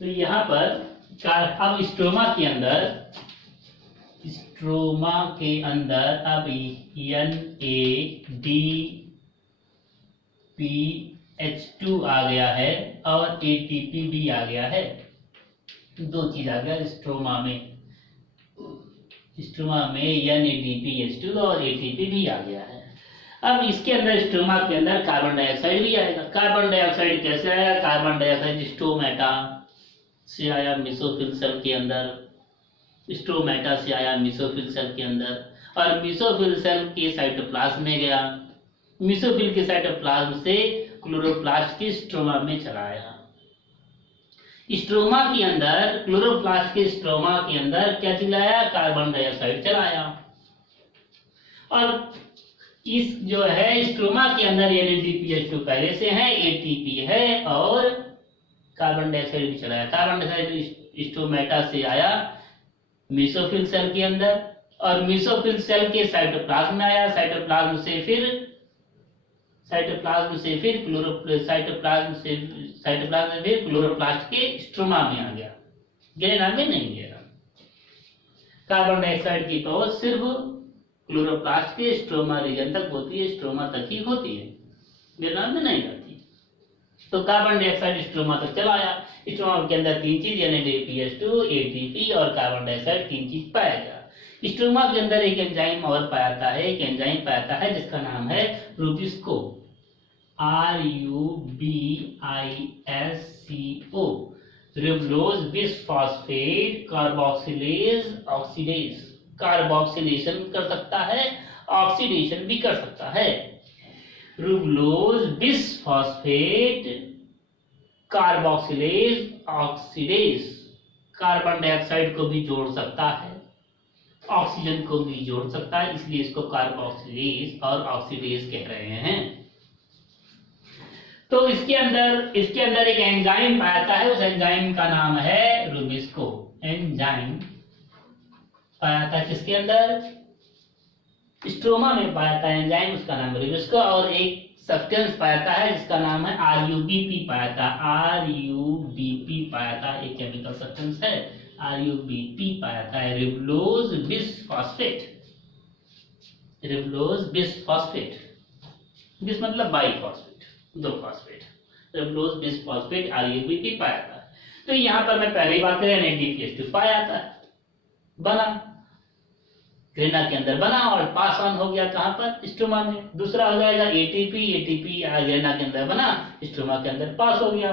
तो यहाँ पर अब स्ट्रोमा के अंदर अब NADPH2 आ गया है और ATP भी आ गया है। दो चीज आ गया स्ट्रोमा में NADPH2 और ATP भी आ गया है। अब इसके अंदर स्ट्रोमा के अंदर कार्बन डाइऑक्साइड भी आएगा। कार्बन डाइऑक्साइड कैसे आया? कार्बन डाइऑक्साइड स्टोमेटा से आया मेसोफिल सेल के अंदर, स्टोमेटा से आया मेसोफिल सेल के अंदर और मेसोफिल सेल के साइटोप्लाज्म में गया। मेसोफिल के साइटोप्लाज्म से क्लोरोप्लास्ट के स्ट्रोमा में चला आया। स्ट्रोमा के अंदर क्लोरोप्लास्ट के स्ट्रोमा के अंदर क्या चलाया? कार्बन डाइऑक्साइड चलाया। और इस जो है स्ट्रोमा के अंदर NADPH2 पहले से है, ATP है और कार्बन डाइऑक्साइड भी चलाया। कार्बन डाइऑक्साइड स्टोमेटा से आया मेसोफिल सेल के अंदर और मेसोफिल सेल के साइटोप्लाज्म में आया। साइटोप्लाज्म से फिर क्लोरोप्लास्ट के स्ट्रोमा में आ गया। ग्रेना में नहीं गया। कार्बन डाइऑक्साइड की पहुंच सिर्फ क्लोरोप्लास्ट के स्ट्रोमा रीजन तक होती है, स्ट्रोमा तक ही होती है, ग्रेना में नहीं जाती। तो कार्बन डाइऑक्साइड स्ट्रोमा तक चला आया। स्ट्रोमा के अंदर तीन चीज NADPH2, ATP और कार्बन डाइऑक्साइड तीन चीज पाया गया। स्ट्रोमा के अंदर एक एंजाइम और पाया है जिसका नाम है rubisco, RUBISCO, ribulose bisphosphate carboxylase oxidase. Carboxylation कर सकता है, ऑक्सीडेशन भी कर सकता है। Ribulose bisphosphate carboxylase oxidase carbon dioxide को भी जोड़ सकता है, ऑक्सीजन को भी जोड़ सकता है, इसलिए इसको कार्बोक्सिलेज और ऑक्सीडेज कह रहे हैं। तो इसके अंदर एक एंजाइम पाया है, उस एंजाइम का नाम है रूबिस्को। एंजाइम पाया था किसके अंदर? स्ट्रोमा में पाया था एंजाइम, उसका नाम रूबिस्को। और एक सब्सटेंस पाया है जिसका नाम है RUBP पाया था, RUBP पाया था, एक केमिकल सब्सटेंस है, RUBP पाया था, रिबुलोज बिसफॉस्फेट। रिबुलोज बिसफॉस्फेट, बिस मतलब बाइफॉस्फेट, दो फॉस्फेट, रिबुलोज बिसफॉस्फेट RUBP पाया था। तो यहाँ पर मैं पहले ही बात करें NADPH2 पाया था, बना ग्रेना के अंदर बना और पास ऑन हो गया कहां पर? स्ट्रोमा में। दूसरा हो जाएगा ATP ग्रेना के अंदर बना, स्ट्रोमा के अंदर पास हो गया।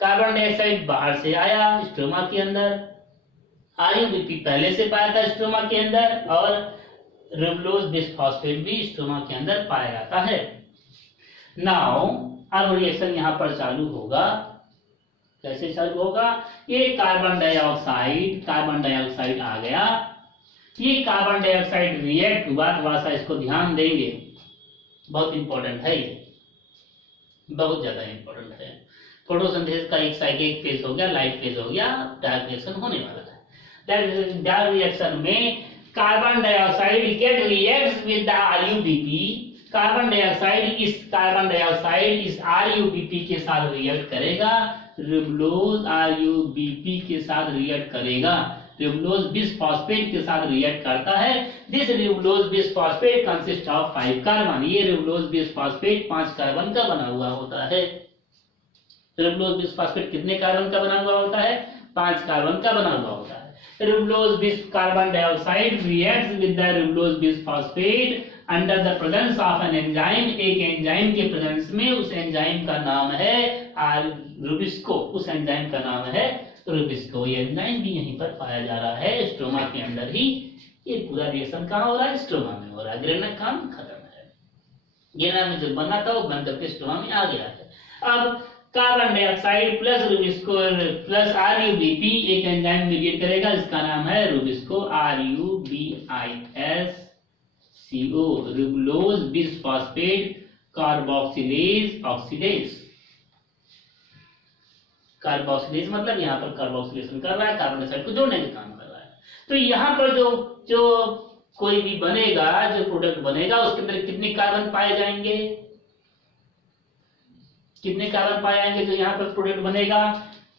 कार्बन डाइऑक्साइड बाहर से आया स्ट्रोमा के अंदर, RUBP पहले से पाया था स्ट्रोमा के अंदर और रिबुलोज बिसफॉस्फेट भी स्ट्रोमा के अंदर पाया जाता है। नाउ अब रिएक्शन यहां पर चालू होगा। कैसे चालू होगा? ये कार्बन डाइऑक्साइड आ गया, ये कार्बन डाइऑक्साइड रिएक्ट हुआ, थोड़ा सा इसको ध्यान देंगे, बहुत इंपॉर्टेंट है, ये बहुत ज्यादा इंपॉर्टेंट है। फोटोसिंथेसिस का एक साइक्लिक फेज हो गया, लाइट फेज हो गया, डार्क रिएक्शन होने वाला है। डार्क रिएक्शन में carbon dioxide get reacts with the RUBP। Carbon dioxide इस RUBP के साथ रिएक्ट करेगा, रिबुलोज RUBP के साथ रिएक्ट करेगा, रिबुलोज बिसफॉस्फेट के साथ रिएक्ट करता है। This ribulose bisphosphate consist of 5 carbon. ये रिबुलोज बिसफॉस्फेट 5 कार्बन का बना हुआ होता है। रिबुलोज बिसफॉस्फेट कितने कार्बन का बना हुआ होता है? 5 कार्बन का बना हुआ होता है। रिबुलोज बिस carbon dioxide reacts with the ribulose bisphosphate under the presence of an enzyme. एक एंजाइम के प्रेजेंस में, उस एंजाइम का नाम है रूबिस्को, उस एंजाइम का नाम है रूबिस्को। ये एंजाइम भी यहीं पर पाया जा रहा है, स्ट्रोमा के अंदर ही। ये पूरा रिएक्शन कहाँ हो रहा है? स्ट्रोमा में हो रहा है। ग्रेना काम खत्म है। ग्रेना में जो बना था वो बन करके स्ट्रोमा में आ गया है। अब carbon dioxide plus rubisco plus RUBP एक एंजाइम मेडिएट करेगा जिसका नाम है rubisco, RUBISCO, ribulose bisphosphate carboxylase oxidase. Carboxylase मतलब यहाँ पर कार्बोक्सिलेशन कर रहा है, कार्बन डाइऑक्साइड को जोड़ने का काम कर रहा है। तो यहाँ पर जो कोई भी बनेगा, जो प्रोडक्ट बनेगा, उसके अंदर कितने कार्बन पाए जाएंगे? कितने कार्बन पाए जाएंगे जो यहाँ पर प्रोडक्ट बनेगा?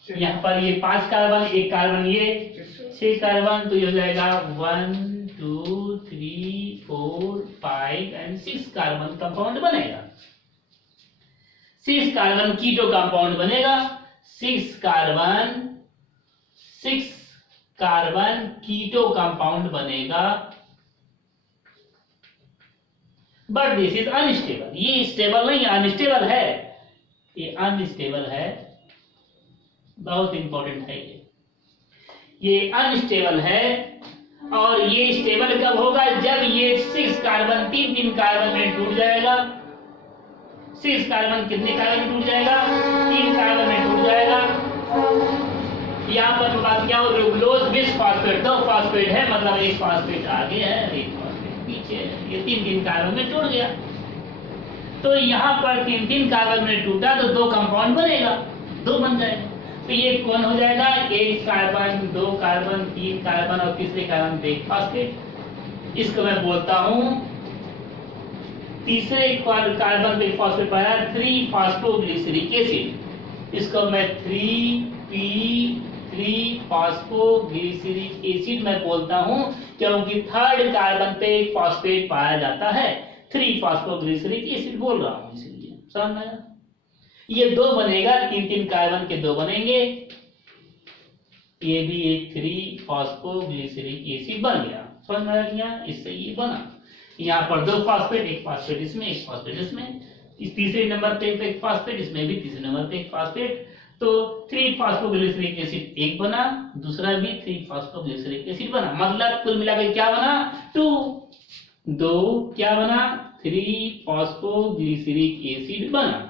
यहाँ पर ये 5 कार्बन, एक कार्बन, ये 6 कार्बन, तो ये हो जाएगा 1 2 3 4 5 एंड 6 कार्बन कंपाउंड बनेगा। 6 कार्बन कीटो कंपाउंड बनेगा। 6 कार्बन कीटो कंपाउंड बनेगा। But this is unstable. ये स्टेबल नहीं, अनस्टेबल है। ये अनस्टेबल है, बहुत इंपॉर्टेंट है ये अनस्टेबल है। और ये स्टेबल कब होगा? जब ये 6 कार्बन तीन कार्बन में टूट जाएगा। 6 कार्बन कितने कार्बन में टूट जाएगा? 3 कार्बन में टूट जाएगा। यहाँ पर बात क्या हो, रूबलोज बिस फॉस्फेट, 2 फॉस्फेट है, मतलब एक फॉस्फेट आगे है, एक फॉस्फेट पीछे है। ये 3 कार्बन में टूट गया। तो यहाँ पर 3 कार्बन में टूटा तो 2 कंपाउंड बनेगा, 2 बन जाएगा। तो ये कौन हो जाएगा? 1 कार्बन, 2 कार्बन, 3 कार्बन और तीसरे कार्बन पे एक फॉस्फेट। इसको मैं बोलता हूं, तीसरे कार्बन पे फॉस्फेट पाया 3 फॉस्फोग्लिसरिक एसिड। इसको मैं 3 फॉस्फोग्लिसरिक एसिड मैं बोलता हूं, क्योंकि 3rd कार्बन पे एक फॉस्फेट पाया जाता है। 3 फॉस्फोग्लिसरिक एसिड बोल रहा हूं, इसलिए समझ में आया? ये 2 बनेगा, 3 कार्बन के 2 बनेंगे। ये भी एक 3 फॉस्फोग्लिसरिक एसिड बन गया। समझ में आ गया? इससे ये बना। यहाँ पर 2 फॉस्फेट, एक फॉस्फेट इसमें, एक फॉस्फेट इसमें। इस तीसरे नंबर पे एक फॉस्फेट, इसमें भी तीसरे नंबर पे एक फॉस्फेट। तो 3 फॉस्फोग्लिसरिक एसिड एक बना, दूसरा भी 3 फॉस्फोग्लिसरिक एसिड बना। मतलब कुल मिलाकर क्या बना? 2 क्या बना? 3 फॉस्फोग्लिसरिक एसिड बना।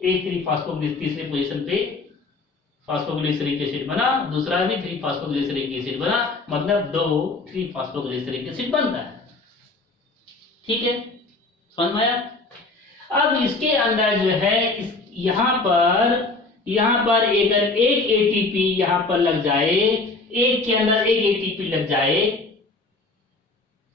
एक 3 फॉस्फोग्लिसरिक तीसरे पोजीशन पे फॉस्फोग्लिसरिक एसिड बना, दूसरा भी 3 फॉस्फोग्लिसरिक एसिड बना, मतलब 2 3 फॉस्फोग्लिसरिक एसिड बनता है। ठीक है, समझ में आया? अब इसके अंदर जो है, इस यहाँ पर अगर एक एटीपी यहाँ पर लग जाए, एक के अंदर एक एटीपी लग जाए,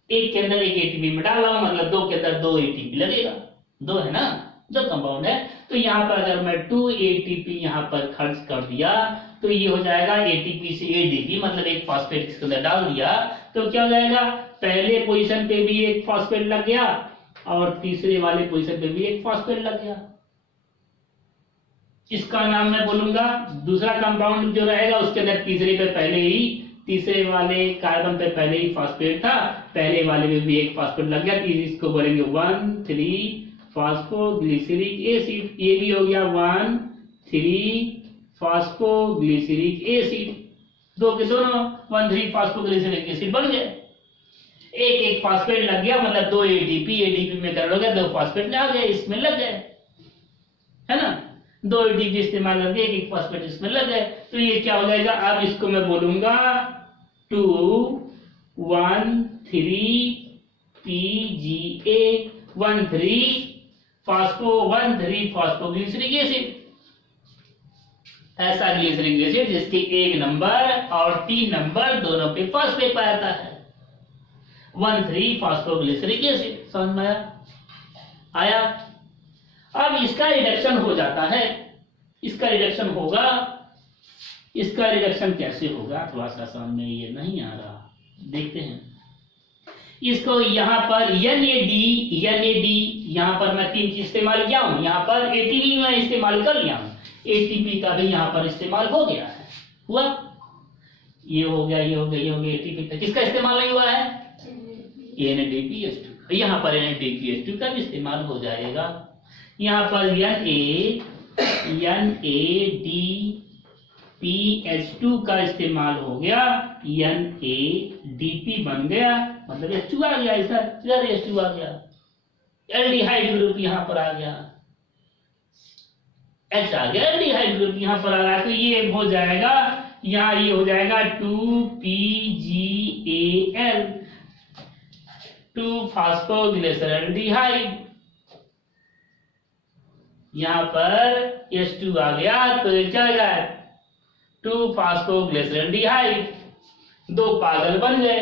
एक के अंदर एक एटीपी में डाल रहा हूं, मतलब 2 के अंदर 2 एटीपी लगेगा। 2 है ना, 2 कंपाउंड है। तो यहाँ पर अगर मैं 2 एटीपी यहाँ पर खर्च कर दिया तो ये हो जाएगा एटीपी से एडीपी, मतलब एक फॉस्फेट इसके अंदर डाल दिया तो क्या हो जाएगा? पहले पोजीशन पे भी एक फॉस्फेट लग गया और तीसरे वाले पोजीशन पे भी एक फॉस्फेट लग गया। इसका नाम मैं बोलूंगा, दूसरा कंपाउंड जो रहेगा उसके अंदर तीसरे पे पहले ही, तीसरे वाले कार्बन पे पहले ही फॉस्फेट था, पहले वाले में भी एक फॉस्फेट लग गया, इसको बोलेंगे 1,3 फॉस्फोग्लिसरिक एसिड। ये भी हो गया 1,3 फॉस्फोग्लिसरिक एसिड। 2 के दोनों 1,3 फॉस्फोग्लिसरिक एसिड बन गए। एक फॉस्फेट लग गया, मतलब 2 एडीपी में कर लोगे, 2 फॉस्फेट आ गए, इसमें लग गए, है ना? 2 एडीपी इस्तेमाल करके एक फॉस्फेट इसमें लग गए। तो ये क्या हो जाएगा? अब इसको मैं बोलूंगा 2,1,3 PGA 1,3 फॉस्फोग्लिसरिक एसिड। ऐसा ग्लिसरिक एसिड जिसके 1 नंबर और 3 नंबर दोनों पे फॉस्फेट पाया जाता है, 1,3 फॉस्फोग्लिसरिक एसिड। समझ में आया? अब इसका रिडक्शन हो जाता है, इसका रिडक्शन होगा। इसका रिडक्शन कैसे होगा? थोड़ा सा समझ में ये नहीं आ रहा, देखते हैं। इसको यहाँ पर NAD यहाँ पर मैं 3 चीज इस्तेमाल किया हूं, यहाँ पर ATP में इस्तेमाल कर लिया हूं, ATP का भी यहाँ पर इस्तेमाल हो गया है। हुआ? ये हो गया, ये हो गया, ये हो गया। ATP का किसका इस्तेमाल नहीं हुआ है? NADPH2। यहाँ पर NADPH2 का भी इस्तेमाल हो जाएगा। यहाँ पर NADPH2 का इस्तेमाल हो गया, NADP बन गया, मतलब H2 आ गया, इधर H2 आ गया, एल्डिहाइड ग्रुप यहाँ पर आ गया, H आ गया, एल्डिहाइड ग्रुप यहाँ पर आ रहा है। तो ये हो जाएगा, यहाँ ये हो जाएगा 2PGAL, 2 फॉस्फोग्लिसरल्डिहाइड। यहाँ पर H2 आ गया, तो ये क्या हो गया? 2 फॉस्फोग्लिसरल्डिहाइड। 2 पागल बन गए,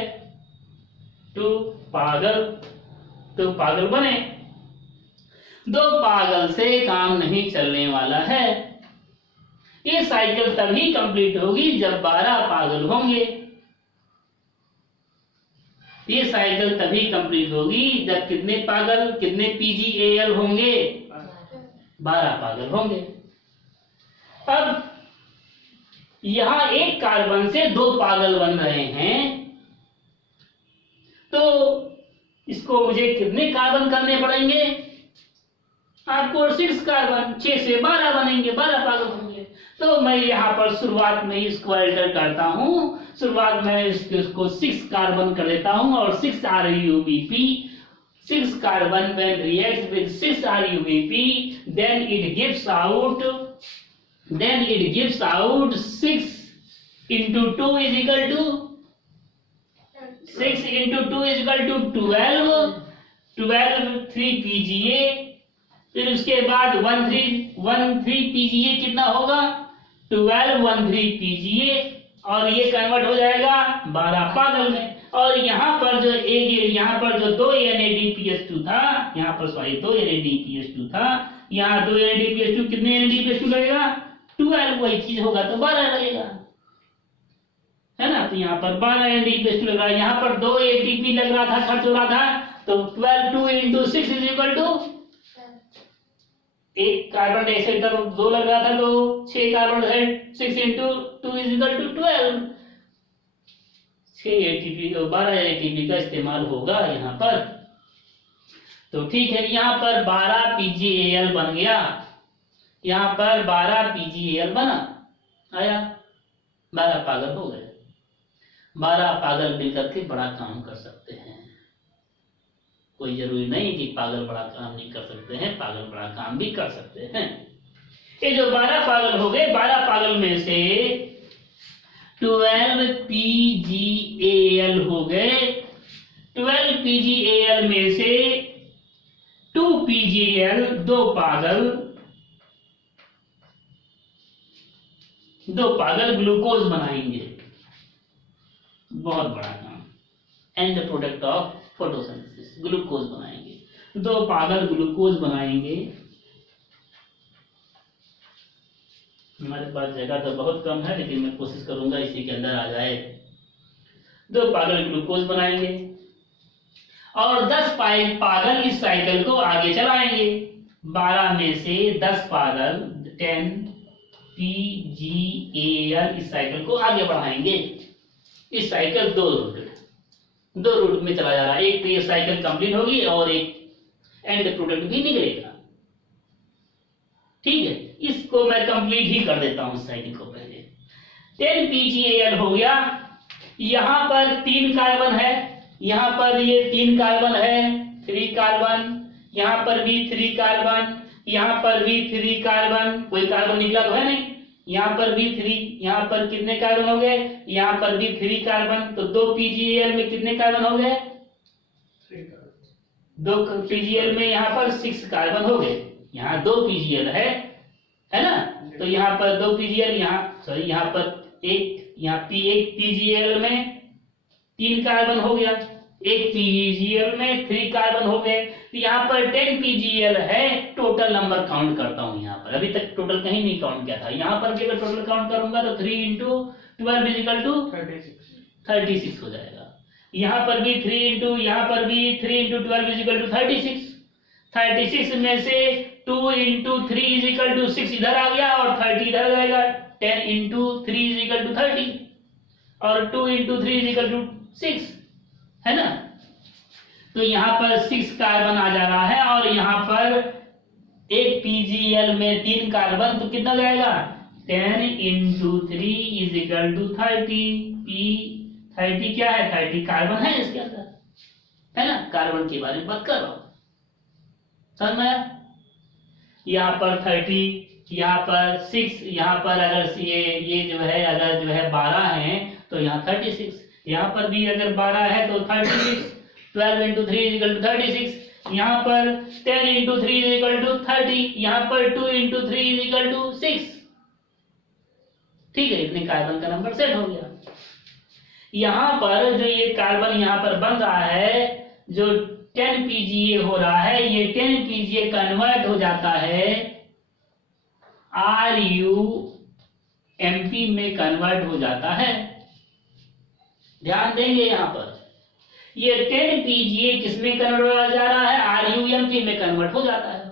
2 पागल बने। 2 पागल से काम नहीं चलने वाला है। ये साइकिल तभी कंप्लीट होगी जब 12 पागल होंगे। ये साइकिल तभी कंप्लीट होगी जब कितने पागल, कितने PgAl होंगे? 12 पागल होंगे। अब यहां एक कार्बन से 2 पागल बन रहे हैं, तो इसको मुझे कितने कार्बन करने पड़ेंगे? आपको 6 कार्बन, 6 से 12 बनेंगे, 12 पागल होंगे। तो मैं यहाँ पर शुरुआत में इसको अल्टर करता हूँ, शुरुआत में इसको 6 कार्बन कर देता हूँ और 6 RUBP, 6 carbon when reacts with 6 RUBP, then it gives out 6 into 2 is equal to 6 into 2 is equal to 12 3PGA, फिर उसके बाद 13 PGA कितना होगा? 13 PGA, और ये कन्वर्ट हो जाएगा 12 पागल में। और यहाँ पर जो यहाँ पर जो 2 NADPH2 था, यहाँ पर 2 NADPH2 था, यहाँ 2 NADPH2, कितने NADPH2 लगेगा? 12, वही चीज होगा तो 12 लगेगा, है ना। तो यहाँ पर 12 NADPH2 लग रहा है, यहाँ पर 2 ATP लग रहा था, खर्च हो रहा था, तो 12 2 into 6 is equal to, एक कार्बन डाइऑक्साइड का 2 लग रहा था, तो 6 carbon dioxide 6 into 2 is equal to 12, 6 ATP, 12 ATP का इस्तेमाल होगा यहाँ पर। तो ठीक है, यहाँ पर 12 PgAl बन गया, यहाँ पर 12 PgAl बना, आया, 12 पागल हो गए। 12 पागल मिलकर के बड़ा काम कर सकते हैं। कोई जरूरी नहीं कि पागल बड़ा काम नहीं कर सकते हैं, पागल बड़ा काम भी कर सकते हैं। ये जो 12 पागल हो गए, 12 पागल में से 12 PgAl हो गए, 12 PgAl में से 2 PgAl, 2 पागल ग्लूकोज बनाएंगे, बहुत बड़ा काम, and product of photosynthesis, glucose बनाएंगे, 2 पागल ग्लूकोज बनाएंगे। हमारे पास जगह तो बहुत कम है, लेकिन मैं कोशिश करूंगा इसी के अंदर आ जाए। 2 पागल ग्लूकोज बनाएंगे और 10 पागल इस साइकिल को आगे चलाएंगे। 12 में से 10 पागल 10 PgAl इस साइकिल को आगे बढ़ाएंगे। इस साइकिल 2 रूट में चला जा रहा है, एक तो ये साइकिल कंप्लीट होगी और एक एंड प्रोडक्ट भी निकलेगा। ठीक है, इसको मैं कंप्लीट ही कर देता हूं साइकिल को। पहले 10 PgAl हो गया, यहां पर 3 कार्बन है, यहां पर ये 3 कार्बन है, 3 कार्बन, यहां पर भी 3 कार्बन, यहां पर भी 3 कार्बन, कोई कार्बन निकला तो है नहीं, यहाँ पर भी 3, यहाँ पर कितने कार्बन हो गए? यहाँ पर भी 3 कार्बन, तो 2 PgAl में कितने कार्बन हो गए? 2 PgAl में यहाँ पर 6 कार्बन हो गए। यहाँ 2 PgAl है ना, तो यहाँ पर 2 PgAl, यहाँ पर यहाँ PgAl में 3 कार्बन हो गया, एक PgAl में 3 कार्बन हो गए, तो यहाँ पर 10 PgAl है। टोटल नंबर काउंट करता हूँ, यहाँ पर अभी तक टोटल कहीं नहीं काउंट किया था, यहाँ पर केवल टोटल काउंट करूंगा तो 3 into 12 is equal to 36 हो जाएगा। यहाँ पर भी 3 into, यहाँ पर भी 3 into 12 is equal to 36 में से 2 into 3 is equal to 6 इधर आ गया और 30 इधर जाएगा, 10 into 3 is equal to 30 और 2 into 3 is equal to 6, है ना। तो यहाँ पर 6 कार्बन आ जा रहा है और यहाँ पर एक PgAl में 3 कार्बन, तो कितना जाएगा? 10 into 3 is equal to 30। 30 क्या है? 30 कार्बन है इसके अंदर, है ना। कार्बन के बारे में बात कर रहा हूं, समझ में आया? यहाँ पर 30, यहाँ पर 6, यहाँ पर अगर ये जो है 12 है तो यहाँ 36, यहाँ पर भी अगर 12 है तो 36, 12 into 3 is equal to 36, यहाँ पर 10 into 3 is equal to 30, यहाँ पर 2 into 3 is equal to 6। ठीक है, इतने कार्बन का नंबर सेट हो गया। यहाँ पर जो ये कार्बन यहाँ पर बन रहा है, जो 10 PgA हो रहा है, ये 10 PgA कन्वर्ट हो जाता है एमपी में कन्वर्ट हो जाता है। ध्यान देंगे यहाँ पर, ये 10 पीजीए किसमें कन्वर्ट हो जा रहा है, आरयूएमपी में कन्वर्ट हो जाता है।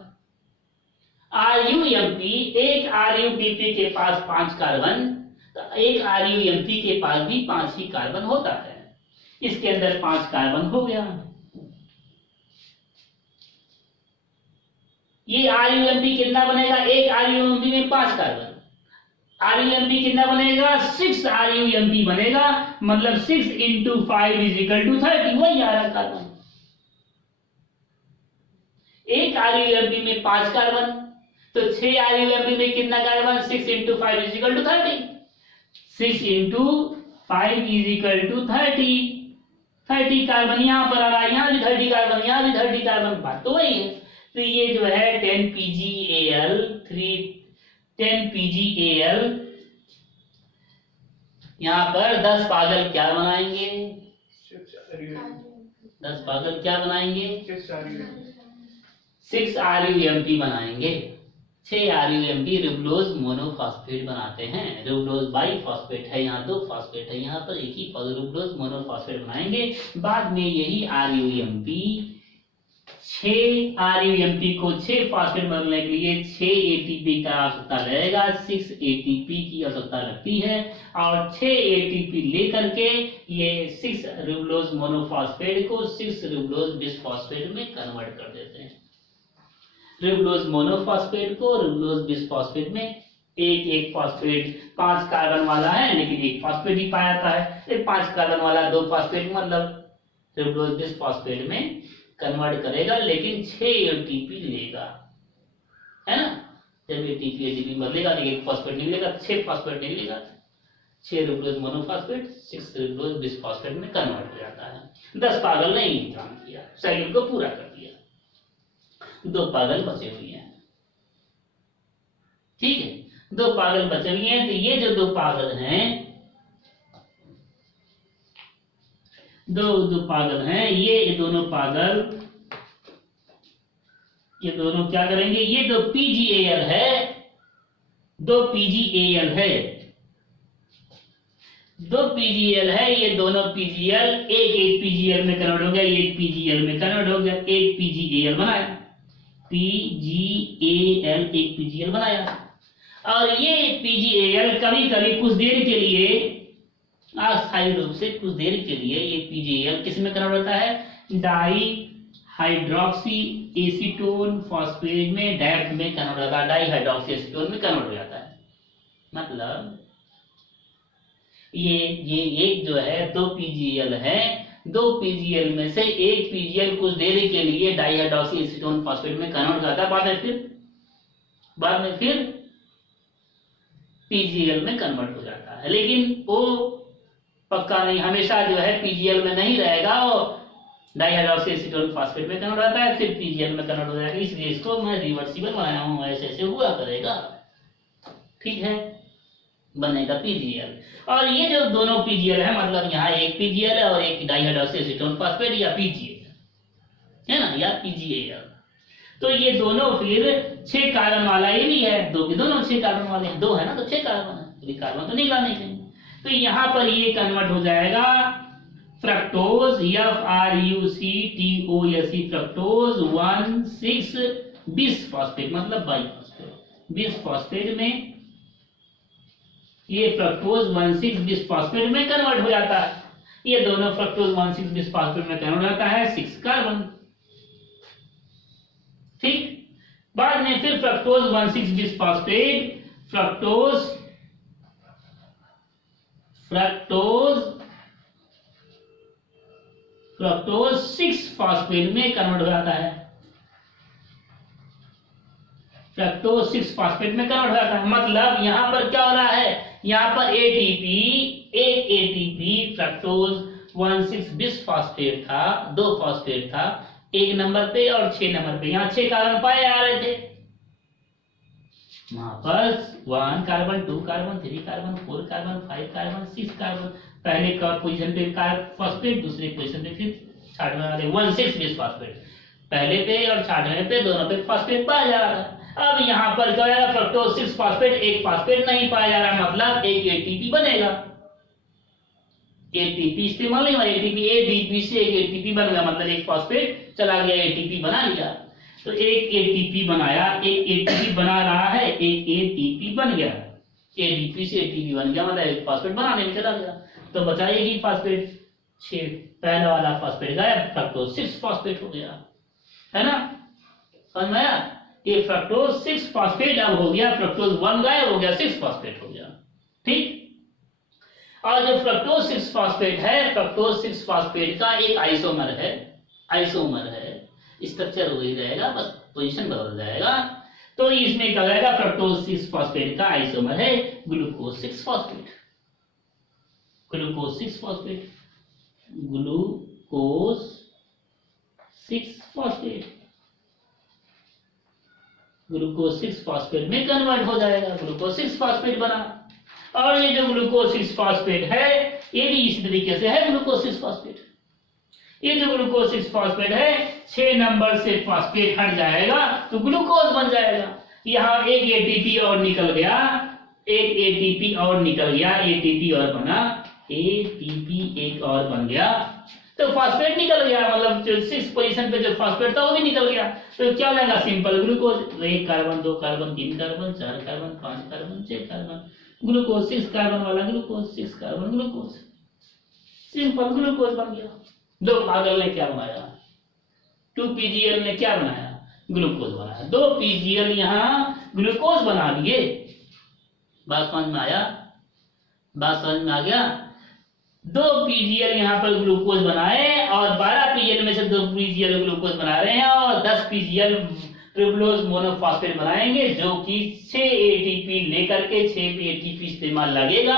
आरयूएमपी, एक आरयूपीपी के पास 5 कार्बन, तो एक आरयूएमपी के पास भी 5 ही कार्बन होता है। इसके अंदर 5 कार्बन हो गया। ये आरयूएमपी कितना बनेगा, एक आरयूएमपी में 5 कार्बन, आरयूएमपी कितना बनेगा, 6 आरयूएमपी बनेगा, मतलब 6 × 5 = 30, वही आ रहा कार्बन। एक आरयूएमपी में 5 कार्बन, तो 6 आरयूएमपी में कितना कार्बन, 6 × 5 = 30, 6 × 5 = 30 कार्बन यहाँ पर आ रहा है, यहाँ भी 30 कार्बन, यहाँ भी 30 कार्बन, बात तो वही है। तो ये जो है 10 PgAl, 10 PgAl, यहाँ पर 10 पागल क्या बनाएंगे, 10 पागल क्या बनाएंगे, 6 RUMP बनाएंगे। 6 RUMP रिबुलोज मोनोफॉस्फेट बनाते हैं। रिबुलोज बाइफॉस्फेट है, यहाँ 2 फॉस्फेट है, यहाँ पर एक ही रिबुलोज मोनोफॉस्फेट बनाएंगे। बाद में यही RUMP 6 RUMP को 6 फॉस्फेट बनाने के लिए 6 ATP का आवश्यकता लगेगा, 6 ATP की आवश्यकता लगती है, और 6 ATP लेकर के ये 6 रिबुलोज मोनोफॉस्फेट को 6 रिबुलोज बिसफॉस्फेट में कन्वर्ट कर देते हैं। रिबुलोज मोनोफॉस्फेट को रिबुलोज बिसफॉस्फेट में एक फॉस्फेट 5 कार्बन वाला है, लेकिन एक फॉस्फेट ही पाया जाता है। 5 कार्बन वाला 2 फॉस्फेट मतलब रिबुलोज बिसफॉस्फेट में कन्वर्ट करेगा, लेकिन 6 ATP लेगा, है ना। जब ATP बदलेगा लेकिन एक फॉस्फेट नहीं लेगा, 6 फॉस्फेट नहीं लेगा, 6 रिबुलोज मोनोफॉस्फेट 6 रिबुलोज बिसफॉस्फेट में कन्वर्ट हो जाता है। 10 पागल ने ही काम किया, साइकिल को पूरा कर दिया, 2 पागल बचे हुए हैं। ठीक है, 2 पागल बचे हुए हैं। तो ये जो 2 पागल हैं, दो पागल हैं, ये दोनों पागल, ये दोनों क्या करेंगे, ये 2 PgAl है, 2 PgAl है, 2 PgAl है, ये दोनों PgL एक PgL में कन्वर्ट हो गया, एक PgL में कन्वर्ट हो गया, एक PgAl बनाया, PgAl एक PgL बनाया। और ये PgAl कभी कभी कुछ देर के लिए, अस्थायी रूप से कुछ देर के लिए, ये PgAl किस में कन्वर्ट होता है, डाई हाइड्रोक्सी एसीटोन फॉस्फेट में, डैप में कन्वर्ट होता है, डाई हाइड्रोक्सी एसीटोन में कन्वर्ट हो जाता है। मतलब ये एक जो है 2 PgL है, 2 PgL में से एक PgL कुछ देर के लिए डाई हाइड्रोक्सी एसीटोन फॉस्फेट में कन्वर्ट हो जाता है, बाद में फिर PgL में कन्वर्ट हो जाता है। लेकिन वो पक्का नहीं, हमेशा जो है PgL में नहीं रहेगा, वो डाइहाइड्रोक्सी एसीटोन फॉस्फेट में कन्वर्ट होता है, फिर PgL में कन्वर्ट हो जाएगा। इसलिए इसको मैं रिवर्सिबल बनाया हूं, ऐसे हुआ करेगा। ठीक है, बनेगा PgL। और ये जो दोनों PgL है, मतलब यहाँ एक PgL है और एक डाइहाइड्रोक्सी एसीटोन फॉस्फेट, या PgL है ना, या PgAl। तो ये दोनों फिर 6 कार्बन वाला ये भी है, दो के दोनों 6 कार्बन वाले हैं, 2 है ना तो 6 कार्बन है, तो कार्बन तो निकला नहीं कहीं। तो यहाँ पर ये कन्वर्ट हो जाएगा फ्रक्टोज, FRUCTOSE, फ्रक्टोज 1,6 बिसफॉस्फेट, मतलब बाइफॉस्फेट। बिसफॉस्फेट में ये फ्रक्टोज 1,6 बिसफॉस्फेट में कन्वर्ट हो जाता है। ये दोनों फ्रक्टोज 1,6 बिसफॉस्फेट में कन्वर्ट होता है, 6 कार्बन। ठीक, बाद में फिर फ्रक्टोज 1,6 बिसफॉस्फेट, फ्रक्टोज 6 फॉस्फेट में कन्वर्ट हो जाता है, फ्रक्टोज 6 फॉस्फेट में कन्वर्ट हो जाता है। मतलब यहां पर क्या हो रहा है, यहां पर ATP, एक ATP फ्रक्टोज 1,6 बिसफॉस्फेट था, 2 फॉस्फेट था, 1 नंबर पे और 6 नंबर पे, यहाँ 6 कार्बन पाए आ रहे थे। वहां पर 1 carbon, 2 carbon, 3 carbon, 4 carbon, 5 carbon, 6 carbon, पहले का पोजीशन पे फॉस्फेट, दूसरे पोजीशन पे फिर 6वें वाले 1,6 बिसफॉस्फेट, पहले पे और 6वें पे दोनों पे फॉस्फेट पाया जा रहा था। अब यहाँ पर क्या है, फ्रक्टोज 6 फॉस्फेट, एक फॉस्फेट नहीं पाया जा रहा, मतलब एक एटीपी बनेगा। एटीपी इस्तेमाल नहीं हुआ, एटीपी एडीपी से एक एटीपी बन गया, मतलब एक फॉस्फेट चला गया, एटीपी बना लिया। तो एक एटीपी बनाया, एक एटीपी बना रहा है, एक एटीपी बन गया, एडीपी से एटीपी बन गया, मतलब एक फॉस्फेट बनाने में चला गया। तो बचाएगी फॉस्फेट 6, पहला वाला फॉस्फेट गायब, फ्रक्टोज 6 फॉस्फेट हो गया, है ना? समझ में आया? ये फ्रक्टोज 6 फॉस्फेट अब हो गया, फ्रक्टोज 1 गायब हो गया, 6 फॉस्फेट हो गया। ठीक। और जो फ्रक्टोज 6 फॉस्फेट है, फ्रक्टोज 6 फॉस्फेट का एक आइसोमर है, आइसोमर है, स्ट्रक्चर वही रहेगा, बस पोजीशन बदल जाएगा। तो इसमें क्या रहेगा, फ्रक्टोज 6 फॉस्फेट का आइसोमर है glucose 6 phosphate, glucose 6 phosphate, glucose 6 phosphate, glucose 6 phosphate में कन्वर्ट हो जाएगा, ग्लूकोज 6 फॉस्फेट बना। और ये जो ग्लूकोज 6 फॉस्फेट है, ये भी इसी तरीके से है ग्लूकोज 6 फॉस्फेट। ये जो ग्लूकोज 6 फॉस्फेट है, 6 नंबर से फॉस्फेट हट जाएगा तो ग्लूकोज बन जाएगा। यहाँ एक एटीपी और निकल गया, एक एटीपी और निकल गया, एटीपी और बना, एटीपी एक और बन गया, तो फॉस्फेट निकल गया, मतलब जो 6 पोजीशन पे जो फॉस्फेट था वो भी निकल गया। तो क्या हो जाएगा, simple glucose, 1 carbon 2 carbon 3 carbon 4 carbon 5 carbon 6 carbon, glucose 6 carbon वाला glucose, 6 carbon glucose, simple glucose बन गया। 2 पागल ने क्या बनाया, 2PgL ने क्या बनाया, ग्लूकोज बनाया, 2PgL यहाँ ग्लूकोज बना दिए। बात समझ में आया, बात समझ में आ गया। 2PgL यहाँ पर ग्लूकोज बनाए और 12PgL में से 2PgL ग्लूकोज बना रहे हैं और 10PgL ट्रिप्लोज मोनोफॉस्फेट बनाएंगे, जो कि 6 एटीपी लेकर के 6 एटीपी इस्तेमाल लगेगा,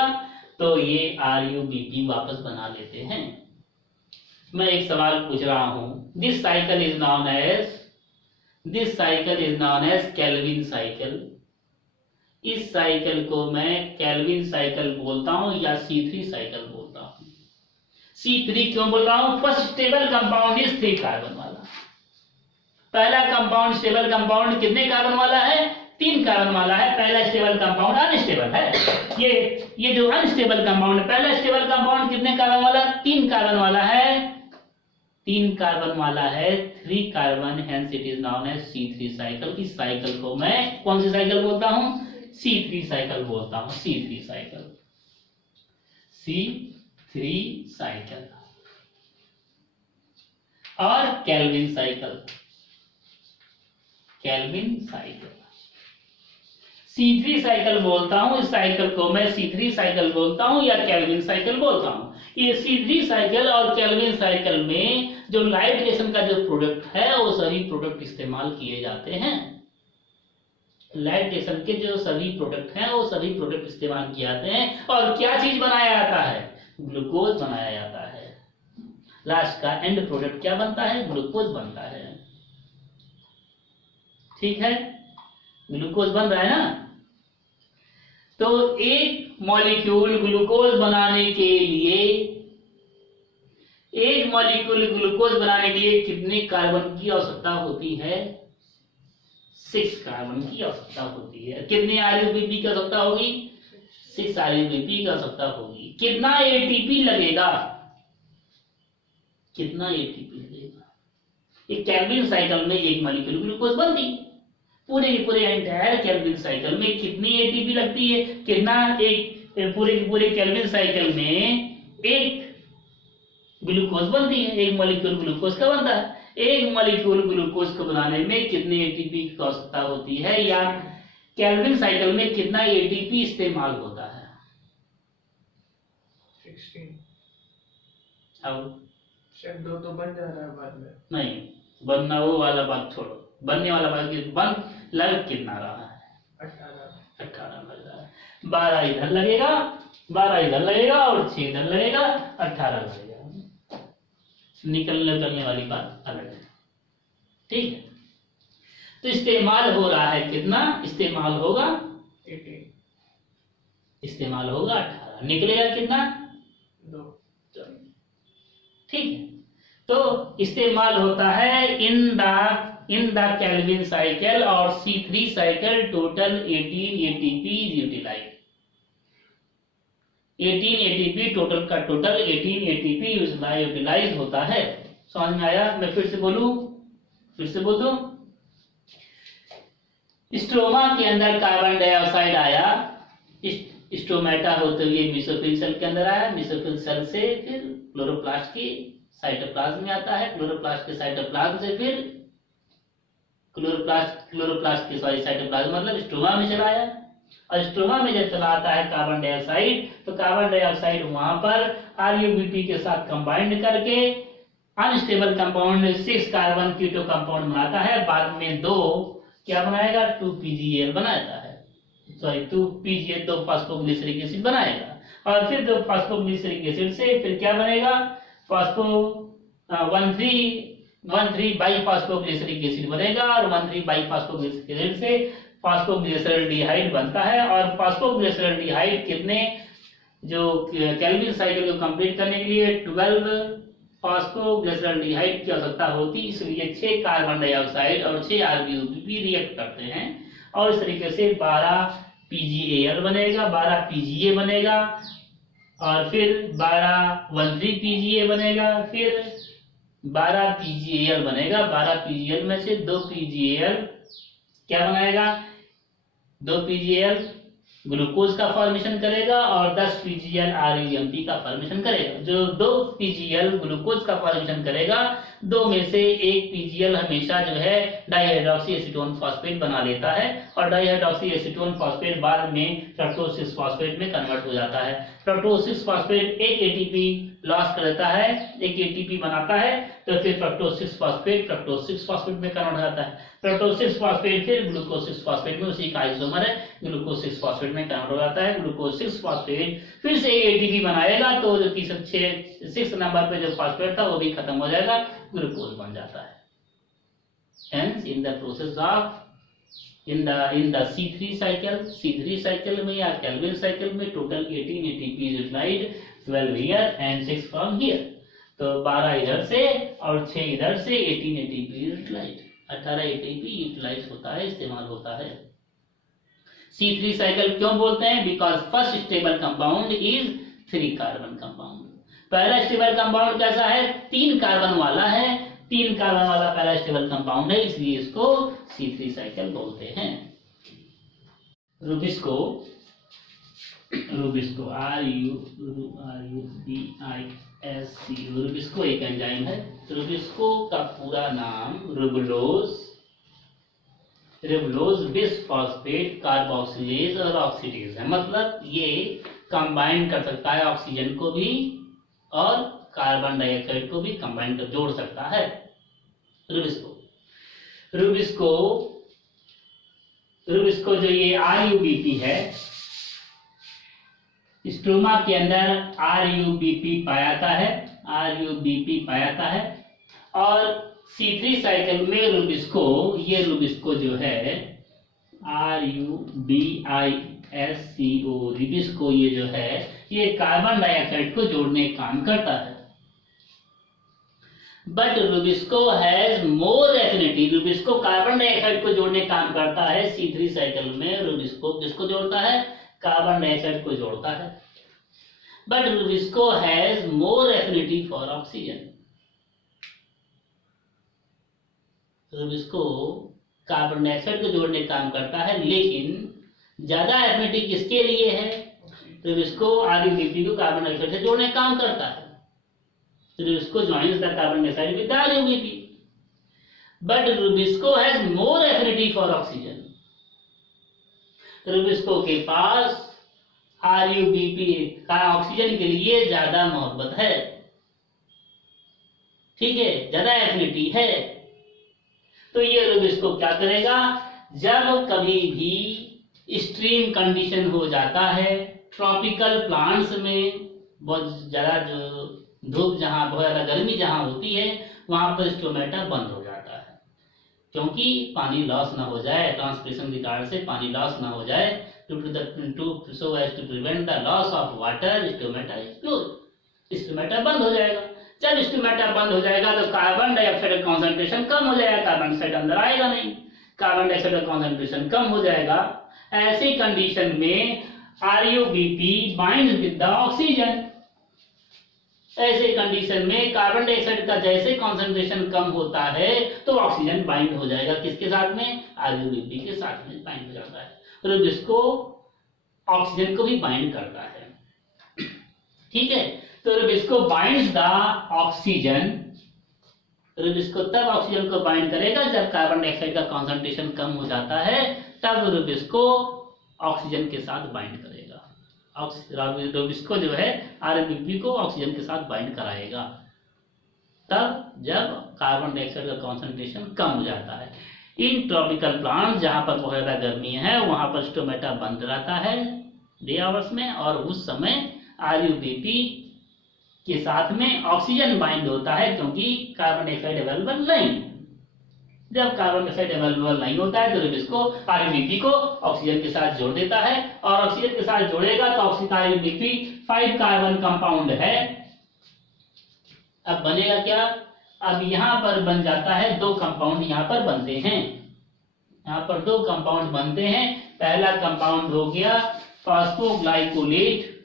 तो ये RUBP वापस बना लेते हैं। मैं एक सवाल पूछ रहा हूं, this cycle is known as Calvin cycle. इस साइकिल को मैं केल्विन साइकिल बोलता हूं या C3 साइकिल बोलता हूं। C3 क्यों बोल रहा हूं, first stable compound is 3 carbon वाला। पहला कंपाउंड स्टेबल कंपाउंड कितने कार्बन वाला है, 3 कार्बन वाला है। पहला स्टेबल कंपाउंड अनस्टेबल है, ये जो अनस्टेबल कंपाउंड, पहला स्टेबल कंपाउंड कितने कार्बन वाला, 3 कार्बन वाला है, 3 कार्बन वाला है, 3 carbon, hence it is known as C3 cycle. इस साइकिल को मैं कौन सी साइकिल बोलता हूं, C3 साइकिल बोलता हूं, C3 साइकिल, C3 साइकिल। और Calvin cycle, Calvin cycle, C3 cycle बोलता हूं। इस साइकिल को मैं C3 साइकिल बोलता हूं या केल्विन साइकिल बोलता हूं। ये C3 साइकिल और केल्विन साइकिल में जो लाइट्रेशन का जो प्रोडक्ट है, वो सभी प्रोडक्ट इस्तेमाल किए जाते हैं। लाइट्रेशन के जो सभी प्रोडक्ट हैं, वो सभी प्रोडक्ट इस्तेमाल किए जाते हैं। और क्या चीज बनाया जाता है, ग्लूकोज बनाया जाता है। लास्ट का एंड प्रोडक्ट क्या बनता है, ग्लूकोज बनता है। ठीक है, ग्लूकोज बन रहा है ना। तो एक मॉलिक्यूल ग्लूकोज बनाने के लिए, एक मॉलिक्यूल ग्लूकोज बनाने के लिए कितने कार्बन की आवश्यकता होती है, 6 कार्बन की आवश्यकता होती है। कितने RUBP की आवश्यकता होगी, 6 RUBP की आवश्यकता होगी। कितना ATP लगेगा, कितना ATP लगेगा। एक केल्विन साइकिल में एक मॉलिक्यूल ग्लूकोज बनती है, पूरे के पूरे एंटायर केल्विन साइकिल में कितनी ATP लगती है, कितना, एक पूरे के पूरे केल्विन साइकिल में एक ग्लूकोज बनती है, एक मॉलिक्यूल ग्लूकोज का बनता है। एक मॉलिक्यूल ग्लूकोज को बनाने में कितने ATP की आवश्यकता होती है, या केल्विन साइकिल में कितना ATP इस्तेमाल होता है, 16। अब शायद 2 तो बन जा रहा है बाद में। नहीं, बनना वो वाला बात छोड़ो, बनने वाला बात, बन लग कितना रहा है, 18 लग रहा है। 12 इधर लगेगा, 12 इधर लगेगा और 6 इधर लगेगा, 18 लगेगा। निकलने वाली बात अलग है। ठीक है, तो इस्तेमाल हो रहा है कितना, इस्तेमाल होगा 18, इस्तेमाल होगा 18, निकलेगा कितना, 2। ठीक है, तो इस्तेमाल होता है in the In the Kelvin cycle or C3 cycle, total 18 ATP is utilized. 18 ATP total का टोटल 18 ATP यूटिलाइज होता है। समझ में आया? मैं फिर से बोल दूं। स्ट्रोमा के अंदर कार्बन डाइऑक्साइड आया, स्टोमेटा होते हुए मेसोफिल सेल के अंदर आया, मेसोफिल सेल से फिर क्लोरोप्लास्ट की साइटोप्लाज्म में आता है, क्लोरोप्लास्ट के साइटोप्लाज्म से फिर क्लोरोप्लास्ट की साइटोप्लाज्म मतलब स्ट्रोमा में चला आया। और स्ट्रोमा में जब चला आता है कार्बन डाइऑक्साइड, तो कार्बन डाइऑक्साइड वहां पर RuBP के साथ कंबाइंड करके अनस्टेबल कंपाउंड 6 कार्बन कीटो कंपाउंड बनाता है। बाद में 2 क्या बनाएगा? 2PgAl बनाता है, 2PgA 2 फास्फोग्लिसरिक एसिड बनाएगा। और फिर 2 फास्फोग्लिसरिक एसिड से फिर क्या बनेगा? 1,3 बाईफास्फोग्लिसरिक एसिड बनेगा और 1,3 बाईफास्फोग्लिसरिक एसिड से फास्फोग्लिसरल्डिहाइड बनता है। और फास्फोग्लिसरल्डिहाइड कितने जो केल्विन साइकिल को कंप्लीट करने के लिए 12 फास्फोग्लिसरल्डिहाइड की आवश्यकता होती, इसलिए 6 कार्बन डाइऑक्साइड और 6 RuBP रिएक्ट करते हैं और इस तरीके से 12 PgAl बनेगा, 12 PGA बनेगा और फिर 12 1,3PGA बनेगा, फिर 12 PgAl बनेगा। 12 PgAl में से 2 PgAl क्या बनाएगा? 2 PgAl ग्लूकोज का फॉर्मेशन करेगा और 10 PgAl RuMP का फॉर्मेशन करेगा। जो 2 PgAl ग्लूकोज का फॉर्मेशन करेगा, 2 में से 1 PgAl हमेशा जो है डाइहाइड्रोक्सी एसीटोन फॉस्फेट बना लेता है और डाइहाइड्रोक्सी एसीटोन फॉस्फेट बाद में फ्रक्टोज 6 फॉस्फेट में कन्वर्ट हो जाता है। फ्रक्टोज 6 फॉस्फेट एक ATP लॉस कर देता है, एक ATP बनाता है, तो फिर फ्रक्टोज 6 फॉस्फेट में कन्वर्ट हो जाता है। फ्रक्टोज 6 फॉस्फेट फिर ग्लूकोज 6 फॉस्फेट में, उसी का आइसोमर है, ग्लूकोज 6 फॉस्फेट में कन्वर्ट हो जाता है। ग्लूकोज 6 फॉस्फेट फिर से एक ATP बनाएगा, तो जो 6 नंबर पे जो फॉस्फेट था वो भी खत्म हो जाएगा, ग्लूकोज बन जाता है। Hence, in the process of in the C3 cycle में या Kelvin cycle में total 18 ATP is utilized, 12 here and 6 from here। तो 12 इधर से और 6 इधर से 18 ATP is utilized, 18 ATP utilise होता है, इस्तेमाल होता है। C3 cycle क्यों बोलते हैं? Because first stable compound is 3 carbon compound. पहला स्टेबल कंपाउंड कैसा है? 3 कार्बन वाला है, 3 कार्बन वाला पहला स्टेबल कंपाउंड है, इसलिए इसको C3 साइकिल बोलते हैं। रूबिस्को रूबिस्को एक एंजाइम है। रूबिस्को का पूरा नाम रिबुलोज बिसफॉस्फेट कार्बोक्सिलेज और ऑक्सीडेज है। मतलब ये कंबाइन कर सकता है ऑक्सीजन को भी और कार्बन डाइऑक्साइड को भी कंबाइन कर जोड़ सकता है। रूबिस्को जो ये RuBP है, स्ट्रोमा के अंदर RuBP पायाता है और C3 साइकिल में रूबिस्को जो है रूबिस्को ये जो है ये कार्बन डाइऑक्साइड को जोड़ने का काम करता है। But rubisco has more affinity, rubisco carbon dioxide को जोड़ने का काम करता है। C3 साइकिल में रूबिस्को किसको जोड़ता है? कार्बन डाइऑक्साइड को जोड़ता है। But rubisco has more affinity for oxygen, rubisco carbon dioxide को जोड़ने का काम करता है, लेकिन ज्यादा एफिनिटी किसके लिए है? रूबिस्को RuBP को कार्बन डाइऑक्साइड से जोड़ने का काम करता है। Rubisco joins the carbon dioxide with the RuBP, but rubisco has more affinity for oxygen। Rubisco के पास RuBP का ऑक्सीजन के लिए ज्यादा मोहब्बत है, ठीक है, ज्यादा एफिनिटी है। तो ये रूबिस्को क्या करेगा? जब कभी भी स्ट्रीम कंडीशन हो जाता है, ट्रॉपिकल प्लांट्स में बहुत ज्यादा जो धूप जहां बहुत ज्यादा गर्मी जहां होती है वहां पर स्टोमेटा बंद हो जाता है, क्योंकि पानी लॉस ना हो जाए, ट्रांसपिरेशन के कारण से पानी लॉस ना हो जाए, so as to prevent the loss of water, stomata बंद हो जाएगा। जब स्टोमेटा बंद हो जाएगा तो कार्बन डाइऑक्साइड का कॉन्सेंट्रेशन कम हो जाएगा, कार्बन डाइऑक्साइड अंदर आएगा नहीं, कार्बन डाइऑक्साइड का कॉन्सेंट्रेशन कम हो जाएगा। ऐसी कंडीशन में RuBP binds with the oxygen. ऐसे कंडीशन में कार्बन डाइऑक्साइड का जैसे कॉन्सेंट्रेशन कम होता है तो ऑक्सीजन बाइंड हो जाएगा, किसके साथ में? RuBP के साथ में बाइंड हो जाता है। रुबिस्को ऑक्सीजन को भी बाइंड करता है, ठीक है। तो Rubisco binds the oxygen, Rubisco तब ऑक्सीजन को बाइंड करेगा जब कार्बन डाइऑक्साइड का कॉन्सेंट्रेशन कम हो जाता है, तब रुबिस्को ऑक्सीजन के साथ बाइंड करेगा। रुबिस्को जो है RuBP को ऑक्सीजन के साथ बाइंड कराएगा तब जब कार्बन डाइऑक्साइड का कॉन्सेंट्रेशन कम हो जाता है। इन ट्रॉपिकल प्लांट जहां पर बहुत ज्यादा गर्मी है वहां पर स्टोमेटा बंद रहता है डे आवर्स में, और उस समय RuBP के साथ में ऑक्सीजन बाइंड होता है क्योंकि कार्बन डाइऑक्साइड अवेलेबल नहीं। जब कार्बन डाइऑक्साइड अवेलेबल नहीं होता है तो रुबिस्को RuBP को ऑक्सीजन के साथ जोड़ देता है, और ऑक्सीजन के साथ जोड़ेगा तो RuBP 5 कार्बन कंपाउंड है। अब बनेगा क्या? अब यहां पर बन जाता है 2 कंपाउंड, यहां पर बनते हैं, यहां पर 2 कंपाउंड बनते हैं। पहला कंपाउंड हो गया फास्फोग्लाइकोलेट,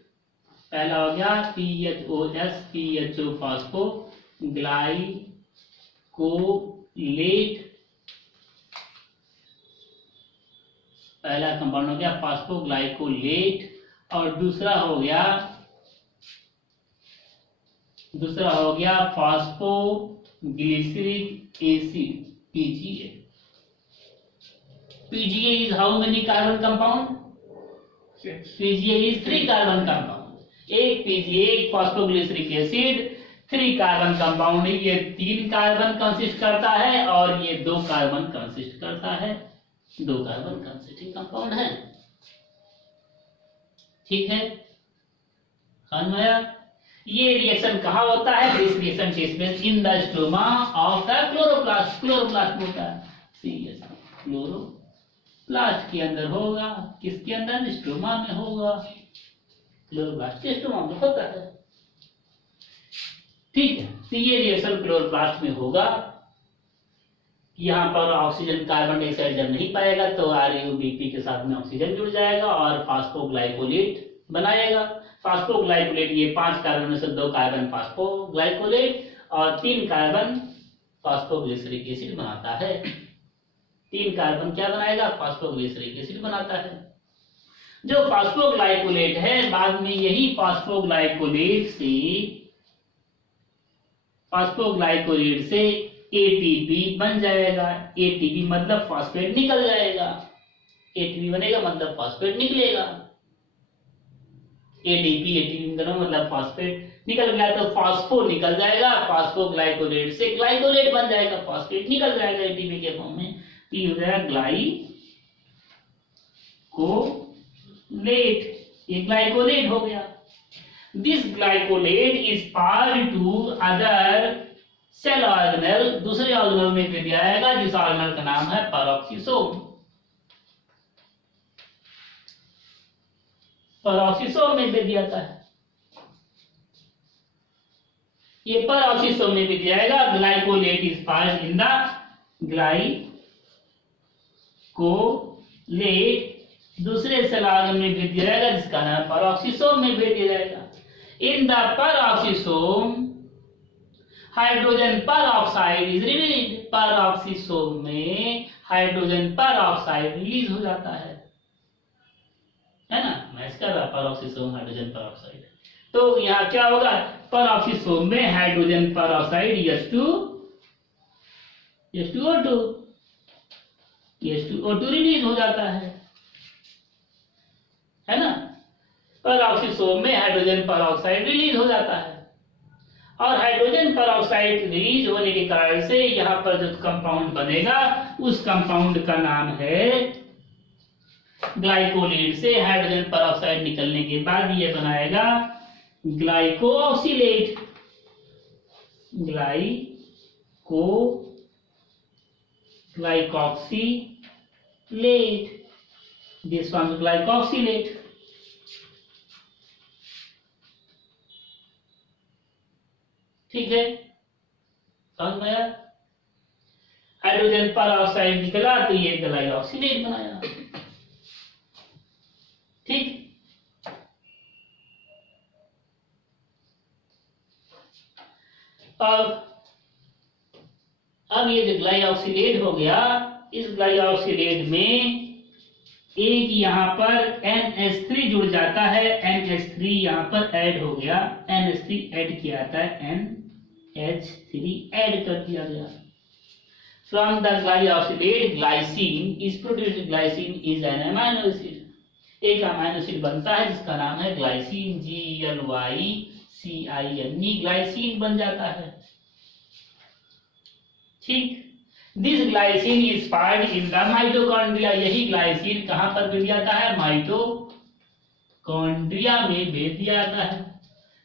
पहला हो गया PHO फास्फोग्लाइकोलेट, पहला कंपाउंड हो गया फास्फोग्लाइकोलेट, और दूसरा हो गया phosphoglyceric acid PGA। PGA is how many carbon compound? 6. PGA is 3 carbon compound. एक PGA, एक फास्फोग्लिसरिक एसिड, 3 कार्बन कंपाउंड, ये 3 कार्बन कंसिस्ट करता है और ये 2 कार्बन कंसिस्ट करता है, 2 कार्बन कंसिस्टिंग कंपाउंड है, ठीक है। समझ में आया? ये रिएक्शन कहाँ होता है? This reaction takes place in the stoma of the chloroplast. Chloroplast होता है CH, क्लोरोप्लास्ट के अंदर होगा, किसके अंदर? स्टोमा में होगा, क्लोरोप्लास्ट के स्टोमा में होता है, ठीक है। तो ये रिएक्शन क्लोरोप्लास्ट में होगा। यहाँ पर ऑक्सीजन कार्बन डाइऑक्साइड जब नहीं पाएगा तो RuBP के साथ में ऑक्सीजन जुड़ जाएगा और फास्फोग्लाइकोलेट बनाएगा। फास्फोग्लाइकोलेट ये 5 कार्बन में से 2 कार्बन फास्फोग्लाइकोलेट और 3 कार्बन फास्फोग्लिसरिक एसिड बनाता है। 3 कार्बन क्या बनाएगा? फास्फोग्लिसरिक एसिड बनाता है। जो फास्फोग्लाइकोलेट है बाद में यही फास्फोग्लाइकोलेट से ATP बन जाएगा। ATP मतलब फास्फेट निकल जाएगा, ATP बनेगा मतलब फास्फेट निकलेगा। ATP मतलब फास्फेट निकल गया तो फास्फो निकल जाएगा, फास्फोग्लाइकोलेट से ग्लाइकोलेट बन जाएगा, फास्फेट निकल जाएगा ATP के फॉर्म में, तो ये हो जाएगा ग्लाइकोलेट, ये ग्लाइकोलेट हो गया। This glycolate is part to other cell organelle, दूसरे ऑर्गेनल में दे दिया जाएगा जिस ऑर्गेनल का नाम है पेरोक्सिसोम। पेरोक्सिसोम में दे दिया जाता है, ये पेरोक्सिसोम में भी दिया जाएगा। Glycolate is part in the glycolate, दूसरे सेल ऑर्गेनल में भेज दिया जाएगा जिसका नाम पेरोक्सिसोम में भेज दिया जाएगा। In the peroxisome hydrogen peroxide is release, peroxisome में हाइड्रोजन पेरोक्साइड रिलीज हो जाता है ना, मैच कर रहा पेरोक्सिसोम हाइड्रोजन पेरोक्साइड। तो यहाँ क्या होगा? पेरोक्सिसोम में हाइड्रोजन पेरोक्साइड H2O2 रिलीज हो जाता है ना। पेरोक्सिसोम में हाइड्रोजन पेरोक्साइड रिलीज हो जाता है, और हाइड्रोजन पेरोक्साइड रिलीज होने के कारण से यहाँ पर जो कंपाउंड बनेगा उस कंपाउंड का नाम है ग्लाइकोलेट। से हाइड्रोजन पेरोक्साइड निकलने के बाद ये बनाएगा ग्लाइकोऑक्सीलेट, ग्लाइकोऑक्सीलेट, दिस वन ग्लाइकोऑक्सीलेट। ठीक है, समझ में आया? हाइड्रोजन पर ऑक्साइड निकला तो ये ग्लाइऑक्सिलेट बनाया। ठीक, अब ये जो ग्लाइऑक्सिलेट हो गया, इस ग्लाइऑक्सिलेट में एक यहाँ पर NH3 जुड़ जाता है, NH3 यहाँ पर ऐड हो गया, NH3 ऐड किया जाता है, NH3 ऐड कर दिया गया। From the glyoxylate, glycine is produced. Glycine is an amino acid. एक अमाइनो एसिड बनता है जिसका नाम है ग्लाइसिन, GLYCINE, ग्लाइसिन बन जाता है। ठीक, this glycine is found in the mitochondria. यही ग्लाइसिन कहां पर भेज जाता है? माइटोकॉन्ड्रिया में भेज दिया जाता है।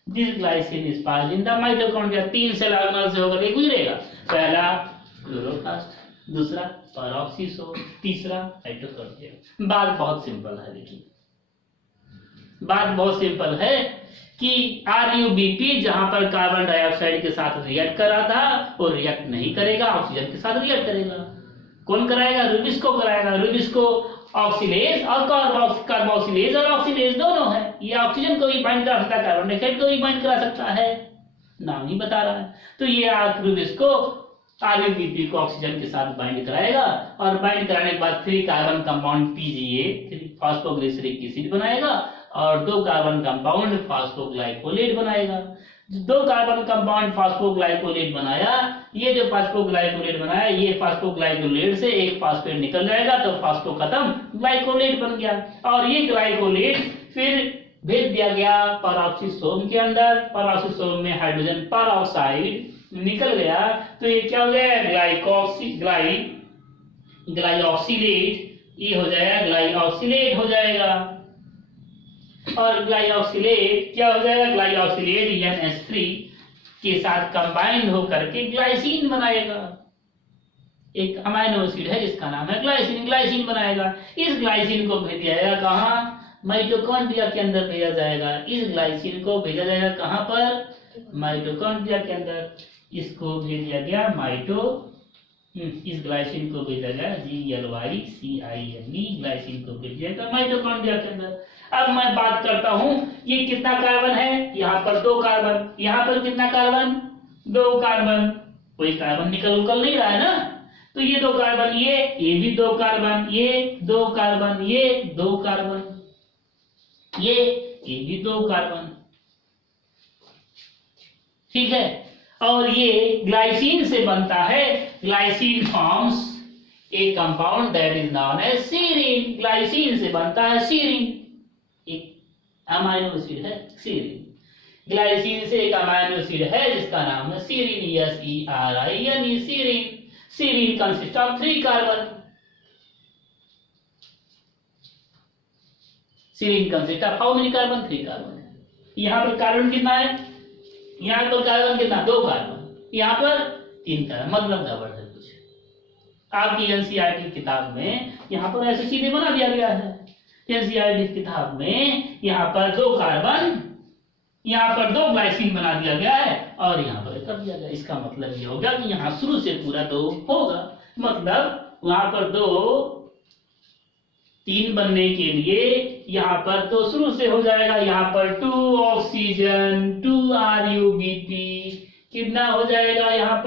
This glycine is found in the mitochondria. 3 cell organelle से होकर गुजरेगा। पहला क्लोरोप्लास्ट, दूसरा पेरोक्सिसोम, तीसरा साइटोकॉन्ड्रिया। बात बहुत सिंपल है, देखिए बात बहुत सिंपल है कि RUBP जहां पर कार्बन डाइऑक्साइड के साथ रिएक्ट कर रहा था वो रिएक्ट नहीं करेगा, ऑक्सीजन के साथ रिएक्ट करेगा। कौन कराएगा? रुबिस्को कराएगा। रुबिस्को ऑक्सीलेज और कार्बोक्सिलेज और ऑक्सीलेज दोनों है। ये ऑक्सीजन को भी बाइंड करा सकता है, कार्बन डाइऑक्साइड को भी बाइंड करा सकता है, नाम ही बता रहा है। तो ये रुबिस्को RUBP को ऑक्सीजन के साथ बाइंड कराएगा और बाइंड कराने के बाद 3 carbon compound PGA, phosphoglyceric acid बनाएगा और 2 कार्बन कंपाउंड फॉस्फोग्लाइकोलेट बनाएगा। 2 कार्बन कंपाउंड फॉस्फोग्लाइकोलेट बनाया, ये जो फॉस्फोग्लाइकोलेट बनाया, ये फॉस्फोग्लाइकोलेट से एक फॉस्फेट निकल जाएगा तो फॉस्फो खत्म, ग्लाइकोलेट बन गया। और ये ग्लाइकोलेट फिर भेज दिया गया पेरोक्सिसोम के अंदर। पेरोक्सिसोम में हाइड्रोजन पेरोक्साइड निकल गया तो ये क्या हो गया? ग्लाइऑक्सिलेट, ये हो जाएगा ग्लाइऑक्सिलेट हो जाएगा। और ग्लाइऑक्सिलेट क्या हो जाएगा? ग्लाइऑक्सिलेट NH3 के साथ कंबाइंड होकर के ग्लाइसिन बनाएगा। एक अमाइनो एसिड है जिसका नाम है ग्लाइसिन, ग्लाइसिन बनाएगा। इस ग्लाइसिन को भेजा जाएगा कहाँ? माइटोकॉन्ड्रिया के अंदर भेजा जाएगा। इस ग्लाइसिन को भेजा जाएगा कहाँ पर? माइटोकॉन्ड्रिया के अंदर। इसको भेज दिया गया इस ग्लाइसिन को भेजा गया GLYCINE, ग्लाइसिन को भेज दिया गया माइटोकॉन्ड्रिया के अंदर। अब मैं बात करता हूं, ये कितना कार्बन है? यहाँ पर 2 कार्बन, यहाँ पर कितना कार्बन? 2 कार्बन। कोई कार्बन निकल उकल नहीं रहा है ना, तो ये 2 कार्बन, ये भी 2 कार्बन, ये 2 कार्बन, ये 2 कार्बन, ये भी 2 कार्बन। ठीक है, और ये ग्लाइसिन से बनता है। Glycine forms a compound that is known as serine. Glycine से बनता है सीरीन, एक अमाइनो एसिड है सीरीन। ग्लाइसिन से एक अमाइनो एसिड है जिसका नाम है serine, SERINE, serine. Serine consist of 3 carbon. Serine consist of how many carbon? 3 carbon. यहाँ पर कार्बन कितना है? यहाँ पर कार्बन कितना? 2 कार्बन। यहाँ पर 3 कार्बन, मतलब गड़बड़ है कुछ। आपकी NCERT किताब में यहाँ पर ऐसे सीधे बना दिया गया है। NCERT किताब में यहाँ पर 2 कार्बन, यहाँ पर 2 ग्लाइसिन बना दिया गया है और यहाँ पर कर दिया गया। इसका मतलब ये होगा कि यहाँ शुरू से पूरा 2 होगा, मतलब वहां पर 2 3 बनने के लिए यहाँ पर तो शुरू से हो जाएगा। यहाँ पर 2 ऑक्सीजन, 2 RUBP, कितना हो जाएगा यहाँ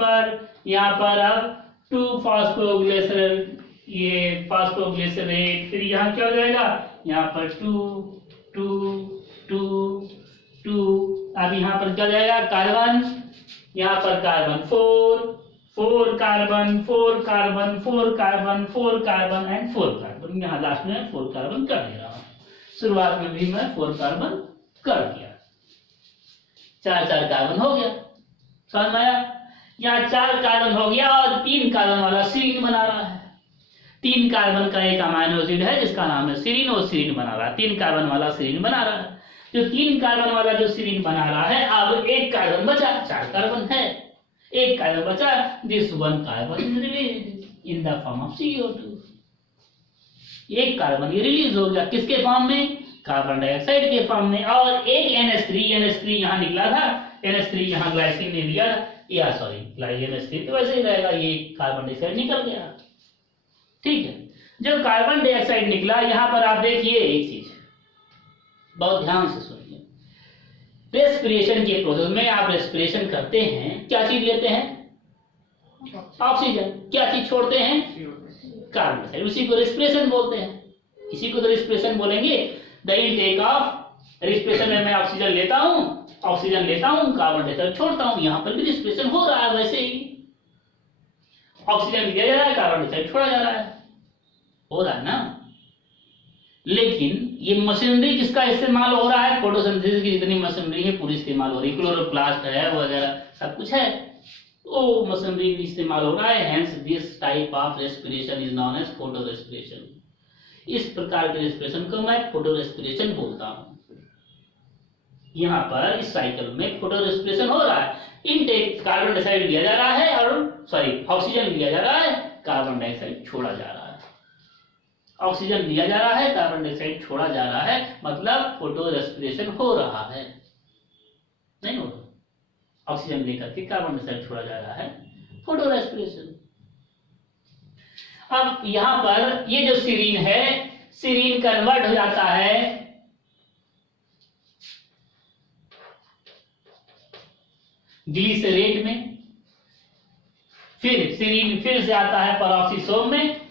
पर अब 2 फॉस्फोग्लिसरेट, ये फॉस्फोग्लिसरेट, फिर यहाँ क्या हो जाएगा? यहाँ पर 2 2 2 2। अब यहाँ पर क्या जाएगा? कार्बन, यहाँ पर carbon 4 4 carbon 4 carbon 4 carbon 4 carbon and 4 carbon. यहाँ लास्ट में 4 कार्बन कर दे रहा हूँ, शुरुआत में भी मैं 4 कार्बन कर दिया। 4 कार्बन हो गया, समझ में आया? यहाँ 4 कार्बन हो गया और 3 कार्बन वाला सीरीन बना रहा है। 3 कार्बन का एक अमाइनो एसिड है जिसका नाम है सीरीन, और सीरीन बना रहा है। 3 कार्बन वाला सीरीन बना रहा है। जो 3 कार्बन वाला जो सीरीन बना रहा है, अब 1 कार्बन बचा, 4 कार्बन है, 1 कार्बन बचा। This 1 carbon is release in the form of CO2। 1 carbon ये रिलीज हो गया, किसके फॉर्म में? कार्बन डाइऑक्साइड के फॉर्म में। और एक NH3 यहाँ निकला था, NH3 यहाँ ग्लाइसिन ने लिया, या सॉरी NH3 तो वैसे ही रहेगा, ये कार्बन डाइऑक्साइड निकल गया। ठीक है, जो कार्बन डाइऑक्साइड निकला, यहाँ पर आप देखिए एक चीज बहुत ध्यान से सुनिए। रेस्पिरेशन के प्रोसेस में आप रेस्पिरेशन करते हैं, क्या चीज लेते हैं? ऑक्सीजन। क्या चीज छोड़ते हैं? Carbon dioxide. उसी को रेस्पिरेशन बोलते हैं, इसी को तो रेस्पिरेशन बोलेंगे। द इनटेक ऑफ रेस्पिरेशन में मैं ऑक्सीजन लेता हूं, कार्बन डाइऑक्साइड छोड़ता हूं। यहां पर भी रेस्पिरेशन हो रहा है, वैसे ही ऑक्सीजन लिया जा रहा है, कार्बन डाइऑक्साइड छोड़ा जा रहा है, हो रहा है ना। लेकिन ये मशीनरी किसका इस्तेमाल हो रहा है? फोटोसिंथेसिस की जितनी मशीनरी है पूरी इस्तेमाल हो रही है, क्लोरोप्लास्ट है वगैरह सब कुछ है, वो मशीनरी इस्तेमाल हो रहा है। Hence this type of respiration is known as photo respiration. इस प्रकार के रेस्पिरेशन को मैं फोटो रेस्पिरेशन बोलता हूं। यहाँ पर इस साइकिल में फोटो रेस्पिरेशन हो रहा है, इनटेक कार्बन डाइऑक्साइड लिया जा रहा है, और सॉरी ऑक्सीजन लिया जा रहा है, कार्बन डाइऑक्साइड छोड़ा जा रहा है। ऑक्सीजन लिया जा रहा है, कार्बन डाइऑक्साइड छोड़ा जा रहा है, मतलब फोटो रेस्पिरेशन हो रहा है। नहीं हो रहा, ऑक्सीजन लेकर के कार्बन डाइऑक्साइड छोड़ा जा रहा है, फोटो रेस्पिरेशन। अब यहां पर ये जो सीरीन है, सीरीन कन्वर्ट हो जाता है ग्लिसरेट में, फिर सीरीन फिर से आता है परऑक्सीसोम में,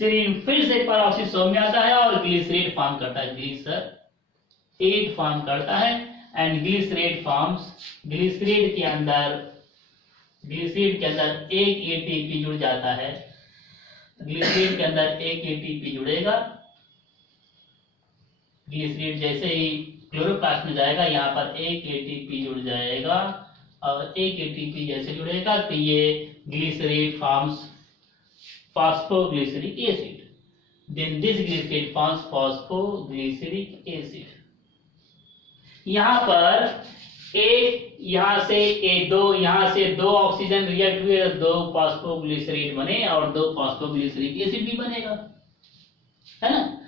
सीरीन फिर से परऑक्सीसोम में आता है और ग्लिसरेट फॉर्म करता है, ग्लिसरेट फॉर्म करता है। एंड ग्लिसरेट फॉर्म्स, ग्लिसरेट के अंदर एक एटीपी जुड़ जाता है, ग्लिसरेट के अंदर एक एटीपी जुड़ेगा। ग्लिसरेट जैसे ही क्लोरोप्लास्ट में जाएगा, यहाँ पर एक एटीपी जुड़ जाएगा, और एक एटीपी जैसे जुड़ेगा तो ये glycerate forms phosphoglyceric acid. Then this glycerate forms phosphoglyceric acid. यहाँ पर एक, यहाँ से A2, यहाँ से 2 ऑक्सीजन रिएक्ट हुए, 2 फॉस्फोग्लिसरेट बने और 2 फॉस्फोग्लिसरिक एसिड भी बनेगा, है ना।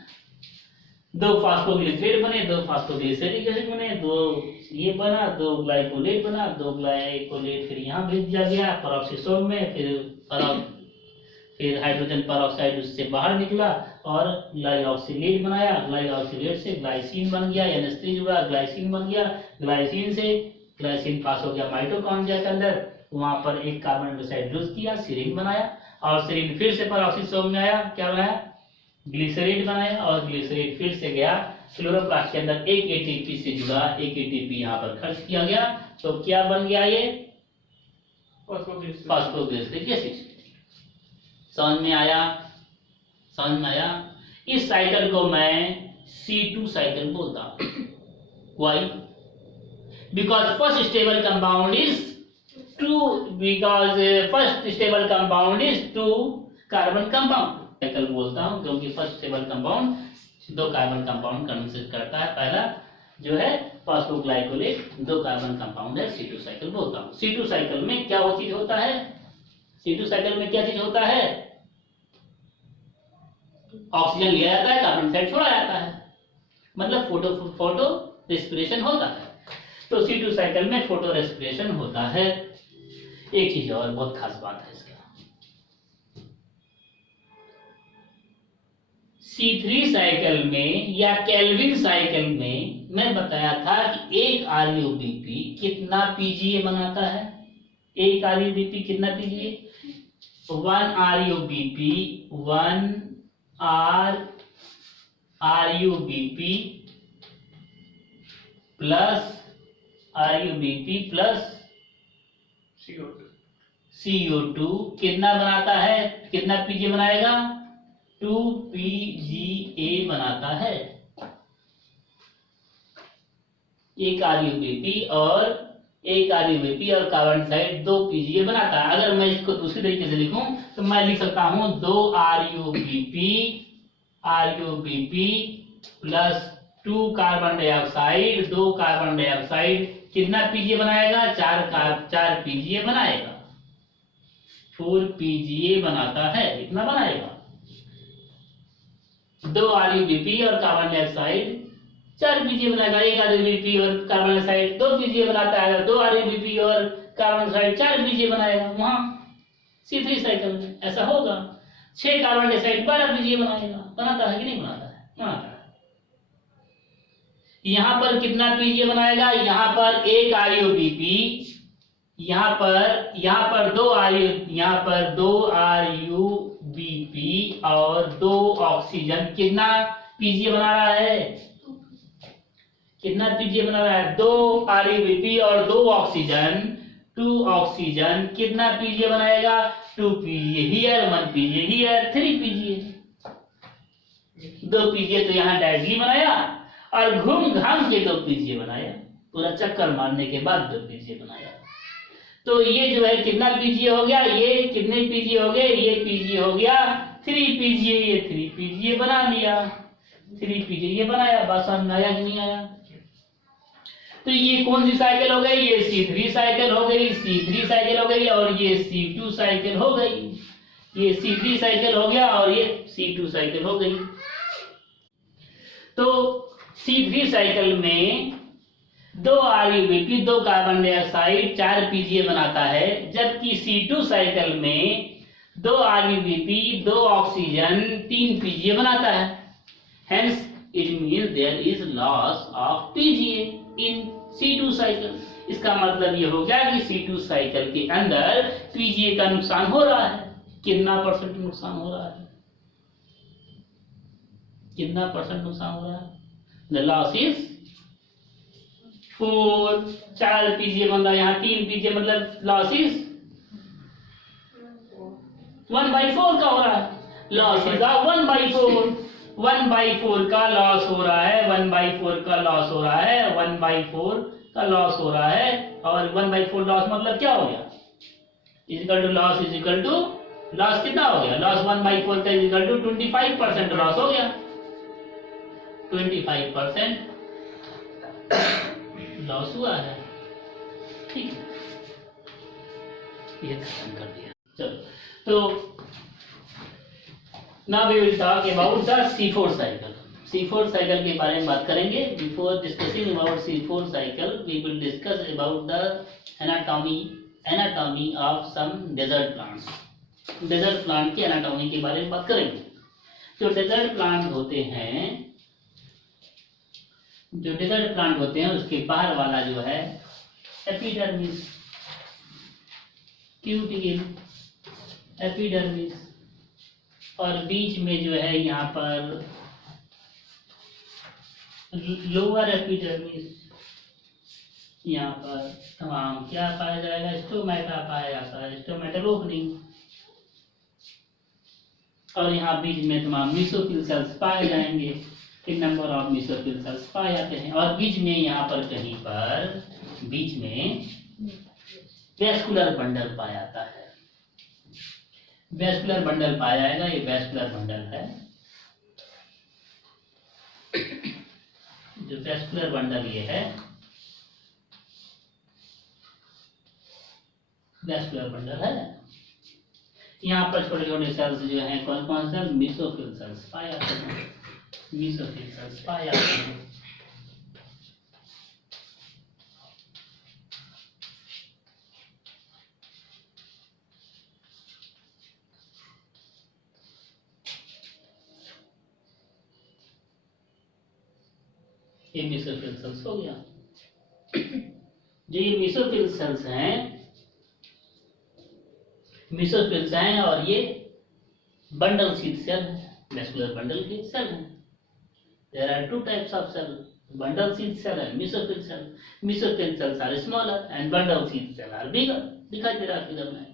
2 फॉस्फोग्लिसरेट बने, 2 फॉस्फोग्लिसरिक एसिड बने, 2 ये बना, 2 ग्लाइकोलेट बना, 2 ग्लाइकोलेट फिर यहाँ भेज दिया गया परऑक्सीसोम में, फिर हाइड्रोजन परऑक्साइड उससे बाहर निकला और ग्लाइऑक्सिलेट बनाया, ग्लाइऑक्सिलेट से ग्लाइसिन बन गया, NH3 जुड़ा, ग्लाइसिन बन गया, ग्लाइसिन से ग्लाइसिन पास हो गया माइटोकॉन्ड्रिया के अंदर, वहां पर एक कार्बन डाइऑक्साइड यूज किया, सीरीन बनाया, और सीरीन फिर से परऑक्सीसोम में आया, क्या बनाया? ग्लिसरेट बनाया, और ग्लिसरेट फिर से गया क्लोरोप्लास्ट के अंदर, एक एटीपी से जुड़ा, एक एटीपी यहाँ पर खर्च किया गया, तो क्या बन गया? ये फॉस्फोग्लिसरिक एसिड। समझ में आया? समझ में आया? इस साइकिल को मैं C2 साइकिल बोलता हूं। Why? Because first stable compound is 2, because first stable compound is 2 carbon compound cycle बोलता हूं, क्योंकि first stable compound 2 carbon compound consist करता है। पहला जो है फॉस्फोग्लाइकोलेट 2 कार्बन कंपाउंड है, C2 साइकिल बोलता हूं। C2 साइकिल में क्या वो चीज होता है? C2 साइकिल में क्या चीज होता है? ऑक्सीजन लिया जाता है, कार्बन डाइऑक्साइड छोड़ा जाता है, मतलब फोटो रेस्पिरेशन होता है। तो C2 साइकिल में फोटो रेस्पिरेशन होता है। एक चीज और बहुत खास बात है इसका, C3 साइकिल में या केल्विन साइकिल में मैं बताया था कि एक RUBP कितना PGA बनाता है? एक RUBP कितना PGA? 1 RUBP, 1 RUBP plus CO2 कितना बनाता है? कितना PGA बनाएगा? 2 PGA बनाता है। एक RUBP और कार्बन डाइऑक्साइड 2 PGA बनाता है। अगर मैं इसको दूसरी तरीके से लिखूं तो मैं लिख सकता हूं 2 RUBP plus 2 carbon dioxide, 2 carbon dioxide कितना PGA बनाएगा? 4 PGA बनाएगा, 4 PGA बनाता है, इतना बनाएगा। 2 RUBP और कार्बन डाइऑक्साइड 4 पीजीए बनाएगा, 1 आरयूबीपी और कार्बन डाइऑक्साइड 2 पीजीए बनाता है, 2 आरयूबीपी और कार्बन डाइऑक्साइड 4 पीजीए बनाएगा। वहां C3 साइकिल में ऐसा होगा। 6 कार्बन डाइऑक्साइड 12 पीजीए बनाएगा। बनाता है कि नहीं बनाता है? बनाता है। यहां पर कितना पीजीए बनाएगा? यहां पर 1 आरयूबीपी, यहां पर 2 आरयूबीपी और 2 ऑक्सीजन। कितना पीजीए बना रहा है? कितना पीजीए बना रहा है? 2 आरयूबीपी और 2 ऑक्सीजन, 2 ऑक्सीजन। कितना पीजीए बनाएगा? 2 PGA here, 1 PGA here, 3 PGA. 2 PGA तो यहाँ डायरेक्टली बनाया और घूम घाम के 2 पीजीए बनाया। पूरा चक्कर मारने के बाद 2 पीजीए बनाया। तो ये जो है कितना पीजीए हो गया? ये कितने पीजीए हो गए? ये पीजीए हो गया 3 पीजीए। ये 3 पीजीए बना लिया, 3 पीजीए ये बनाया। बात समझ में आया कि नहीं आया? तो ये कौन सी साइकिल हो गई? ये C3 साइकिल हो गई, C3 साइकिल हो गई और ये C2 साइकिल हो गई। ये C3 साइकिल हो गया और ये C2 साइकिल हो गई। तो C3 साइकिल में 2 आरयूबीपी, 2 कार्बन डाइऑक्साइड 4 पीजीए बनाता है, जबकि C2 साइकिल में 2 आरयूबीपी, 2 ऑक्सीजन 3 पीजीए बनाता है। Hence it means there is loss of PGA in C2 cycle. इसका मतलब ये हो गया कि C2 साइकिल के अंदर पीजीए का नुकसान हो रहा है। कितना % नुकसान हो रहा है? कितना % नुकसान हो रहा है? The loss is 4। 4 पीजीए बन रहा है, यहाँ 3 पीजीए, मतलब लॉस इज 1/4 का हो रहा है। Loss is 1/4। 1/4 का लॉस हो रहा है, 1/4 का लॉस हो रहा है, 1/4 का लॉस हो रहा है। और 1/4 लॉस मतलब क्या हो गया? Equal to loss, equal to loss कितना हो गया? लॉस 1/4 का इजिकल टू 25% लॉस हो गया। 25% लॉस हुआ है। ठीक है, ये खत्म कर दिया। चलो, तो now we will talk about the C4 cycle. C4 cycle के बारे में बात करेंगे। Before discussing about C4 cycle, we will discuss about the anatomy of some desert plants. Desert plant की anatomy के बारे में बात करेंगे। जो desert plant होते हैं, उसके बाहर वाला जो है एपिडर्मिस, क्यूटिकल, एपिडर्मिस, और बीच में जो है यहाँ पर लोअर एपिडर्मिस। यहाँ पर तमाम क्या पाया जाएगा? स्टोमेटा पाया जाता है, स्टोमेटल ओपनिंग। और यहाँ बीच में तमाम मेसोफिल सेल्स पाए जाएंगे। एक नंबर ऑफ मेसोफिल सेल्स पाए जाते हैं। और बीच में यहाँ पर कहीं पर बीच में वेस्कुलर बंडल पाया जाता है। वेस्कुलर बंडल पाया जाएगा। ये वेस्कुलर बंडल है। जो वेस्कुलर बंडल ये है, वेस्कुलर बंडल है। यहाँ पर छोटे छोटे सेल्स जो हैं, कौन कौन से? मेसोफिल सेल्स पाए जाते हैं। मेसोफिल सेल्स पाए जाते हैं। ये मेसोफिल सेल्स हो गया। जो ये मेसोफिल सेल्स हैं और ये बंडल शीथ सेल है, वेस्कुलर बंडल के सेल हैं। There are 2 types of cell, bundle sheath cell and mesophyll cell. Mesophyll cells are smaller and bundle sheath cell are bigger. दिखाई दे रहा है फिगर में।